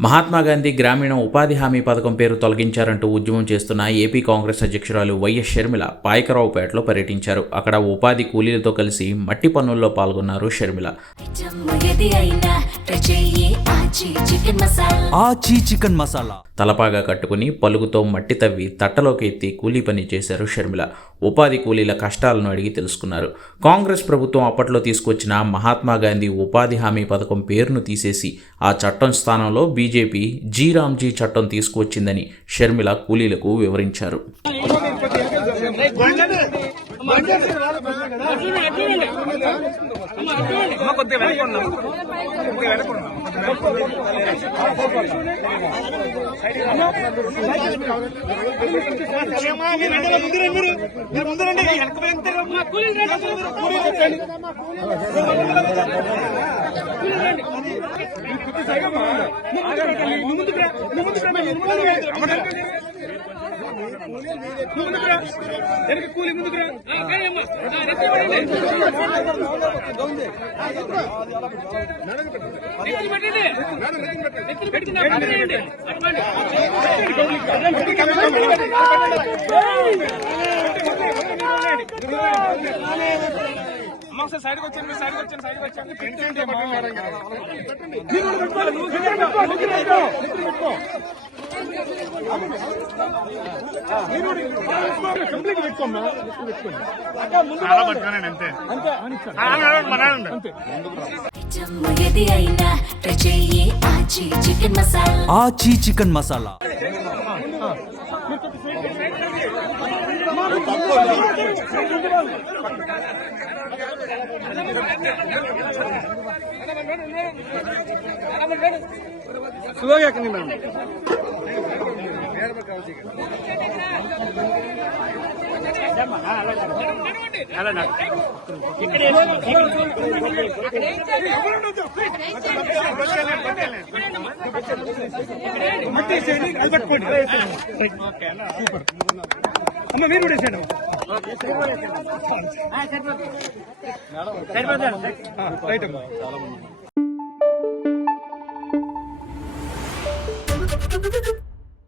మహాత్మా గాంధీ గ్రామీణ ఉపాధి హామీ పథకం పేరు తొలగించారంటూ ఉద్యమం చేస్తున్న ఏపీ కాంగ్రెస్ అధ్యక్షురాలు వైఎస్ షర్మిల పాయకరావుపేటలో పర్యటించారు. అక్కడ ఉపాధి కూలీలతో కలిసి మట్టి పనుల్లో పాల్గొన్నారు షర్మిల. తలపాగా కట్టుకుని పలుగుతో మట్టి తవ్వి తట్టలోకి ఎత్తి కూలీ పని చేశారు షర్మిల. ఉపాధి కూలీల కష్టాలను అడిగి తెలుసుకున్నారు. కాంగ్రెస్ ప్రభుత్వం అప్పట్లో తీసుకొచ్చిన మహాత్మా గాంధీ ఉపాధి హామీ పథకం పేరును తీసేసి ఆ చట్టం స్థానంలో బీజేపీ జీరామ్జీ చట్టం తీసుకువచ్చిందని షర్మిల కూలీలకు వివరించారు. ఆచి చికెన్ మసాలా మీరు